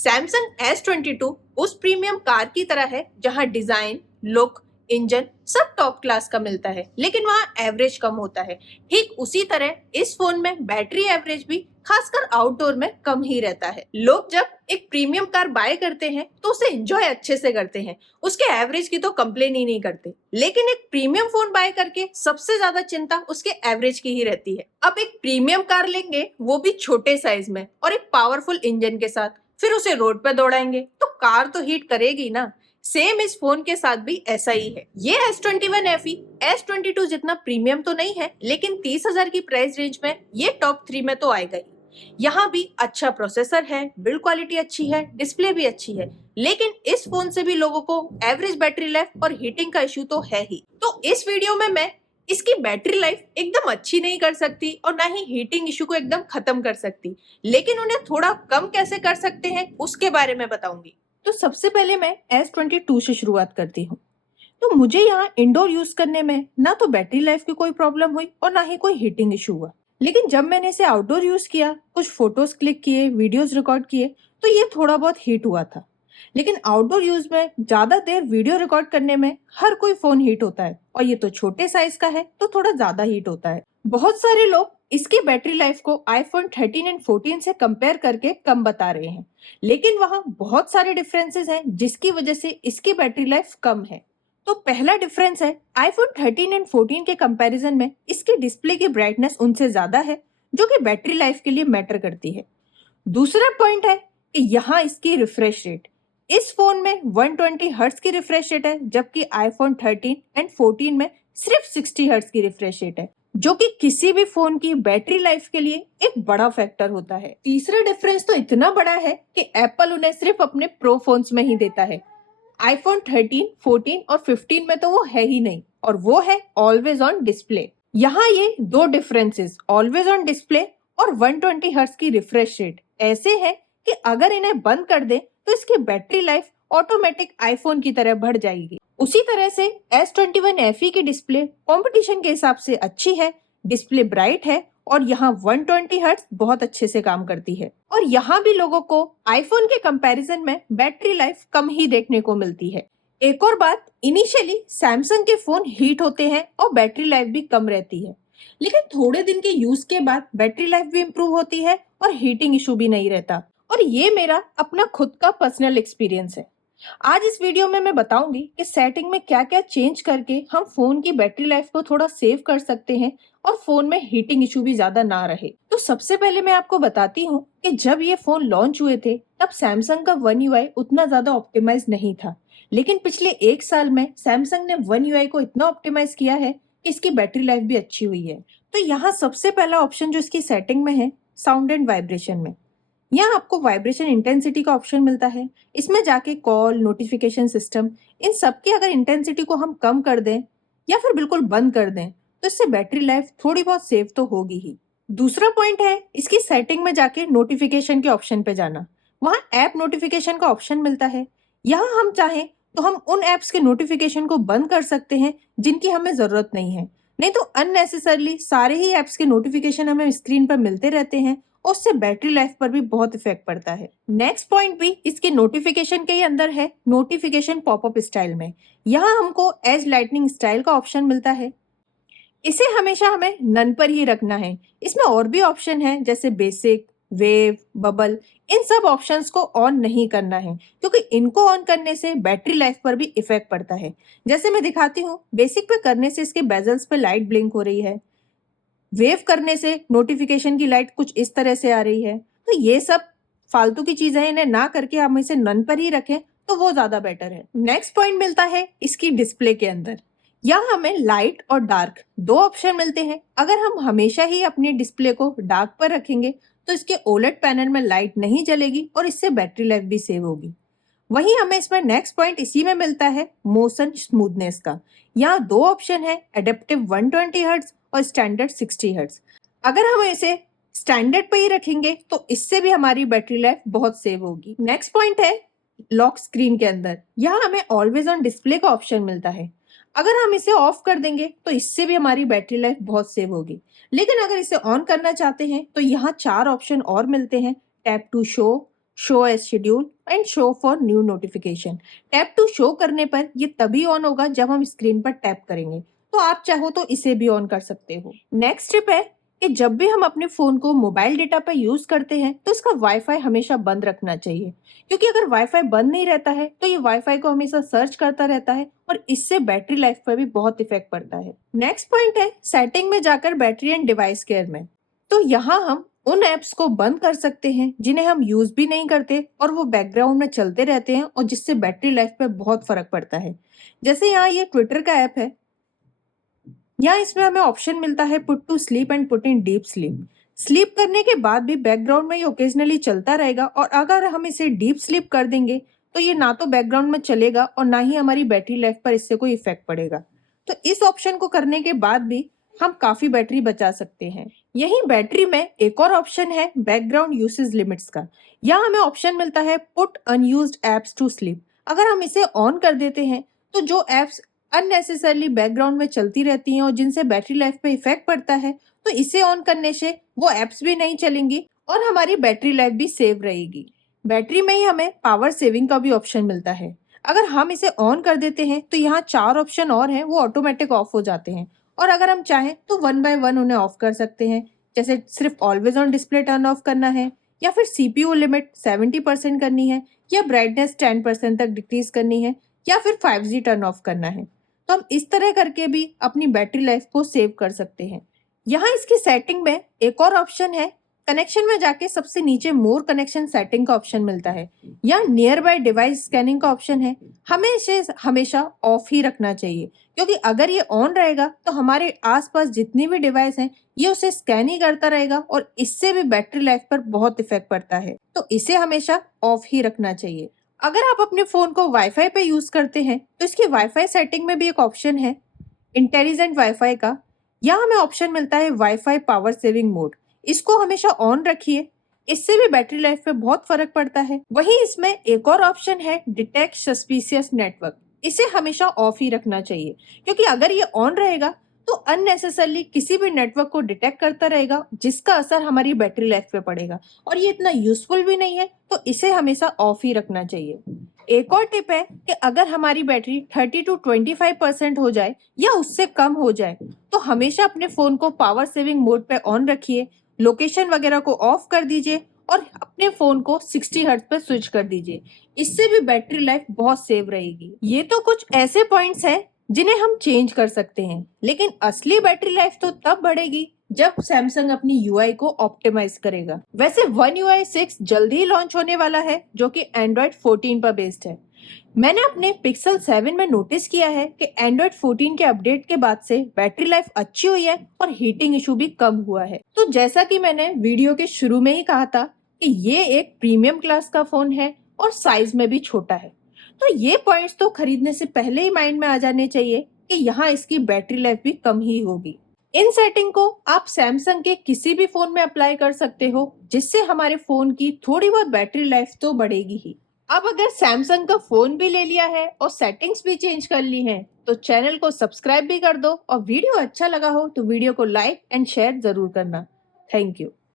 Samsung S22 उस premium car की तरह है जहां डिजाइन, लुक, इंजन सब टॉप क्लास का मिलता है, लेकिन वहां एवरेज कम होता है। ठीक उसी तरह इस फोन में बैटरी एवरेज भी खासकर आउटडोर में कम ही रहता है। लोग जब एक प्रीमियम कार बाय करते हैं तो उसे एंजॉय अच्छे से करते हैं, उसके एवरेज की तो कंप्लेन ही नहीं करते। लेकिन एक प्रीमियम फोन बाय करके सबसे ज्यादा चिंता उसके एवरेज की ही रहती है। अब एक प्रीमियम कार लेंगे, वो भी छोटे साइज में और एक पावरफुल इंजन के साथ, फिर उसे रोड पे दौड़ाएंगे तो कार तो हीट करेगी ना। सेम इस फोन के साथ भी ऐसा ही है। ये S21 FE S22 जितना प्रीमियम तो नहीं है, लेकिन 30,000 की प्राइस रेंज में ये टॉप 3 में तो आएगा ही। यहाँ भी अच्छा प्रोसेसर है, बिल्ड क्वालिटी अच्छी है, डिस्प्ले भी अच्छी है, लेकिन इस फोन से भी लोगों को एवरेज बैटरी लाइफ और हीटिंग का इश्यू तो है ही। तो इस वीडियो में मैं इसकी बैटरी लाइफ एकदम अच्छी नहीं कर सकती और ना ही हीटिंग इश्यू को एकदम खत्म कर सकती, लेकिन उन्हें थोड़ा कम कैसे कर सकते हैं उसके बारे में बताऊंगी। तो सबसे पहले मैं S22 से शुरुआत करती हूँ। तो मुझे यहाँ इंडोर यूज करने में ना तो बैटरी लाइफ की कोई प्रॉब्लम हुई और ना ही कोई हीटिंग इशू हुआ। लेकिन जब मैंने इसे आउटडोर यूज किया, कुछ फोटोज क्लिक किए, वीडियोस रिकॉर्ड किए, तो ये थोड़ा बहुत हीट हुआ था। लेकिन आउटडोर यूज में ज्यादा देर वीडियो रिकॉर्ड करने में हर कोई फोन हीट होता है, और ये तो छोटे साइज का है तो थोड़ा ज्यादा हीट होता है। बहुत सारे लोग इसकी बैटरी लाइफ को iPhone 13 एंड 14 से कंपेयर करके कम बता रहे हैं, लेकिन वहाँ बहुत सारे डिफरेंसेस हैं जिसकी वजह से इसकी बैटरी लाइफ कम है। तो पहला डिफरेंस है, iPhone 13 एंड 14 के कंपैरिजन में इसकी डिस्प्ले की ब्राइटनेस उनसे ज्यादा है, जो कि बैटरी लाइफ के लिए मैटर करती है। दूसरा पॉइंट है कि यहाँ इसकी रिफ्रेश रेट, इस फोन में 120 हर्ट्ज की रिफ्रेश रेट है, जबकि iPhone 13 एंड 14 में सिर्फ 60 हर्ट्ज की रिफ्रेश रेट है, जो कि किसी भी फोन की बैटरी लाइफ के लिए एक बड़ा फैक्टर होता है। तीसरा डिफरेंस तो इतना बड़ा है कि एप्पल उन्हें सिर्फ अपने प्रो फोन्स में ही देता है। iPhone 13, 14 और 15 में तो वो है ही नहीं, और वो है ऑलवेज ऑन डिस्प्ले। यहाँ ये दो डिफरेंसेस, ऑलवेज ऑन डिस्प्ले और 120 हर्ट्ज की रिफ्रेश रेट, ऐसे हैं कि अगर इन्हें बंद कर दें तो इसकी बैटरी लाइफ ऑटोमेटिक आईफोन की तरह बढ़ जाएगी। उसी तरह से S21 FE की डिस्प्ले कंपटीशन के हिसाब से अच्छी है, डिस्प्ले ब्राइट है, और यहाँ 120 हर्ट्ज बहुत अच्छे से काम करती है। और यहाँ भी लोगों को आईफोन के कंपैरिजन में बैटरी लाइफ कम ही देखने को मिलती है। एक और बात, इनिशियली सैमसंग के फोन हीट होते हैं और बैटरी लाइफ भी कम रहती है, लेकिन थोड़े दिन के यूज के बाद बैटरी लाइफ भी इम्प्रूव होती है और हीटिंग इशू भी नहीं रहता। और ये मेरा अपना खुद का पर्सनल एक्सपीरियंस है। आज इस वीडियो में मैं बताऊंगी कि सेटिंग में क्या क्या चेंज करके हम फोन की बैटरी लाइफ को थोड़ा सेव कर सकते हैं और फोन में हीटिंग इशू भी ज्यादा ना रहे। तो सबसे पहले मैं आपको बताती हूँ कि जब ये फोन लॉन्च हुए थे तब सैमसंग का One UI उतना ज्यादा ऑप्टिमाइज नहीं था, लेकिन पिछले एक साल में सैमसंग ने One UI को इतना ऑप्टिमाइज किया है कि इसकी बैटरी लाइफ भी अच्छी हुई है। तो यहाँ सबसे पहला ऑप्शन जो इसकी सेटिंग में है, साउंड एंड वाइब्रेशन में, यहाँ आपको वाइब्रेशन इंटेंसिटी का ऑप्शन मिलता है। इसमें जाके कॉल, नोटिफिकेशन सिस्टम, इन सब की अगर इंटेंसिटी को हम कम कर दें या फिर बिल्कुल बंद कर दें तो इससे बैटरी लाइफ थोड़ी बहुत सेव तो होगी ही। दूसरा पॉइंट है इसकी सेटिंग में जाके नोटिफिकेशन के ऑप्शन पे जाना। वहाँ ऐप नोटिफिकेशन का ऑप्शन मिलता है। यहाँ हम चाहें तो हम उन एप्स के नोटिफिकेशन को बंद कर सकते हैं जिनकी हमें जरूरत नहीं है, नहीं तो अननेसेसरली सारे ही एप्स के नोटिफिकेशन हमें स्क्रीन पर मिलते रहते हैं, उससे बैटरी लाइफ पर भी बहुत इफेक्ट पड़ता है। नेक्स्ट पॉइंट भी इसके नोटिफिकेशन के ही अंदर है, नोटिफिकेशन पॉपअप स्टाइल में। यहाँ हमको एज लाइटनिंग स्टाइल का ऑप्शन मिलता है। इसे हमेशा हमें नन पर ही रखना है। इसमें और भी ऑप्शन है जैसे बेसिक, वेव, बबल, इन सब ऑप्शंस को ऑन नहीं करना है, क्योंकि इनको ऑन करने से बैटरी लाइफ पर भी इफेक्ट पड़ता है। जैसे मैं दिखाती हूँ, बेसिक पे करने से इसके बेजल्स पे लाइट ब्लिंक हो रही है, वेव करने से नोटिफिकेशन की लाइट कुछ इस तरह से आ रही है। तो ये सब फालतू की चीजें, इन्हें ना करके हम इसे नन पर ही रखें तो वो ज्यादा बेटर है। नेक्स्ट पॉइंट मिलता है इसकी डिस्प्ले के अंदर। यहाँ हमें लाइट और डार्क दो ऑप्शन मिलते हैं। अगर हम हमेशा ही अपनी डिस्प्ले को डार्क पर रखेंगे तो इसके ओलेड पैनल में लाइट नहीं जलेगी और इससे बैटरी लाइफ भी सेव होगी। वहीं हमें इसमें नेक्स्ट पॉइंट इसी में मिलता है मोशन स्मूथनेस का। यहाँ दो ऑप्शन है, एडेप्टिव 120 हर्ट्ज और स्टैंडर्ड 60 हर्ट्ज। अगर हम इसे स्टैंडर्ड पे ही रखेंगे तो इससे भी हमारी बैटरी लाइफ बहुत सेव होगी। नेक्स्ट पॉइंट है लॉक स्क्रीन के अंदर। यहाँ हमें ऑलवेज ऑन डिस्प्ले का ऑप्शन मिलता है। अगर हम इसे ऑफ कर देंगे तो इससे भी हमारी बैटरी लाइफ बहुत सेव होगी, लेकिन अगर इसे ऑन करना चाहते हैं तो यहाँ चार ऑप्शन और मिलते हैं, tap to show, show as schedule and show for new notification. Tap to show करने पर ये तभी ऑन होगा जब हम स्क्रीन पर टैप करेंगे, तो आप चाहो तो इसे भी ऑन कर सकते हो। नेक्स्ट टिप है कि जब भी हम अपने फोन को मोबाइल डेटा पर यूज करते हैं तो इसका वाईफाई हमेशा बंद रखना चाहिए, क्योंकि अगर वाईफाई बंद नहीं रहता है तो ये वाईफाई को हमेशा सर्च करता रहता है और इससे बैटरी लाइफ पर भी बहुत इफेक्ट पड़ता है। नेक्स्ट पॉइंट है सेटिंग में जाकर बैटरी एंड डिवाइस केयर में। तो यहाँ हम उन ऐप्स को बंद कर सकते हैं जिन्हें हम यूज भी नहीं करते और वो बैकग्राउंड में चलते रहते हैं और जिससे बैटरी लाइफ पे बहुत फर्क पड़ता है। जैसे यहाँ ये ट्विटर का ऐप है, यहाँ इसमें हमें ऑप्शन मिलता है put to sleep and put in deep sleep. Sleep करने के बाद भी बैकग्राउंड में ये ओकेजनली चलता रहेगा और अगर हम इसे डीप स्लीप कर देंगे तो ये ना तो बैकग्राउंड में चलेगा और ना ही हमारी बैटरी लाइफ पर इससे कोई इफेक्ट पड़ेगा। तो इस ऑप्शन को करने के बाद भी हम काफी बैटरी बचा सकते हैं। यही बैटरी में एक और ऑप्शन है बैकग्राउंड यूसेज लिमिट्स का। यहाँ हमें ऑप्शन मिलता है put unused apps to sleep. अगर हम इसे ऑन कर देते हैं तो जो एप्स अननेसेसरली बैकग्राउंड में चलती रहती हैं और जिनसे बैटरी लाइफ पे इफेक्ट पड़ता है, तो इसे ऑन करने से वो एप्स भी नहीं चलेंगी और हमारी बैटरी लाइफ भी सेव रहेगी। बैटरी में ही हमें पावर सेविंग का भी ऑप्शन मिलता है। अगर हम इसे ऑन कर देते हैं तो यहाँ 4 ऑप्शन और हैं, वो ऑटोमेटिक ऑफ हो जाते हैं और अगर हम चाहें तो 1 बाय 1 उन्हें ऑफ कर सकते हैं। जैसे सिर्फ always on display turn off करना है, या फिर सीपीयू लिमिट 70% करनी है, या ब्राइटनेस 10% तक डिक्रीज करनी है, या फिर 5G टर्न ऑफ करना है। तो हम इस तरह करके भी अपनी बैटरी लाइफ को सेव कर सकते हैं। यहाँ इसकी सेटिंग में एक और ऑप्शन है, कनेक्शन में जाके सबसे नीचे मोर कनेक्शन सेटिंग का ऑप्शन मिलता है। यहाँ नियर बाय डिवाइस स्कैनिंग का ऑप्शन है, हमें इसे हमेशा ऑफ ही रखना चाहिए, क्योंकि अगर ये ऑन रहेगा तो हमारे आसपास जितनी भी डिवाइस हैं ये उसे स्कैन ही करता रहेगा और इससे भी बैटरी लाइफ पर बहुत इफेक्ट पड़ता है। तो इसे हमेशा ऑफ ही रखना चाहिए। अगर आप अपने फोन को वाईफाई पे यूज करते हैं तो इसकी वाईफाई सेटिंग में भी एक ऑप्शन है इंटेलिजेंट वाईफाई का। यहाँ हमें ऑप्शन मिलता है वाईफाई पावर सेविंग मोड। इसको हमेशा ऑन रखिए, इससे भी बैटरी लाइफ पे बहुत फर्क पड़ता है। वहीं इसमें एक और ऑप्शन है डिटेक्ट सस्पिशियस नेटवर्क। इसे हमेशा ऑफ ही रखना चाहिए, क्योंकि अगर ये ऑन रहेगा तो अननेसेसरली किसी भी नेटवर्क को डिटेक्ट करता रहेगा जिसका असर हमारी बैटरी लाइफ पे पड़ेगा और ये इतना यूजफुल भी नहीं है, तो इसे हमेशा ऑफ ही रखना चाहिए। एक और टिप है कि अगर हमारी बैटरी 30 to 25% हो जाए या उससे कम हो जाए तो हमेशा अपने फोन को पावर सेविंग मोड पे ऑन रखिए, लोकेशन वगैरह को ऑफ कर दीजिए और अपने फोन को 60 हर्ट्ज पे स्विच कर दीजिए। इससे भी बैटरी लाइफ बहुत सेव रहेगी। ये तो कुछ ऐसे पॉइंट्स हैं जिन्हें हम चेंज कर सकते हैं, लेकिन असली बैटरी लाइफ तो तब बढ़ेगी जब सैमसंग अपनी यूआई को ऑप्टिमाइज करेगा। वैसे One UI 6 जल्दी ही लॉन्च होने वाला है, जो कि एंड्रॉइड 14 पर बेस्ड है। मैंने अपने पिक्सल 7 में नोटिस किया है कि एंड्रॉइड 14 के अपडेट के बाद से बैटरी लाइफ अच्छी हुई है और हीटिंग इशू भी कम हुआ है। तो जैसा कि मैंने वीडियो के शुरू में ही कहा था कि ये एक प्रीमियम क्लास का फोन है और साइज में भी छोटा है, तो ये पॉइंट्स तो खरीदने से पहले ही माइंड में आ जाने चाहिए कि यहाँ इसकी बैटरी लाइफ भी कम ही होगी। इन सेटिंग को आप सैमसंग के किसी भी फोन में अप्लाई कर सकते हो, जिससे हमारे फोन की थोड़ी बहुत बैटरी लाइफ तो बढ़ेगी ही। अब अगर सैमसंग का फोन भी ले लिया है और सेटिंग्स भी चेंज कर ली हैं, तो चैनल को सब्सक्राइब भी कर दो और वीडियो अच्छा लगा हो तो वीडियो को लाइक एंड शेयर जरूर करना। Thank you.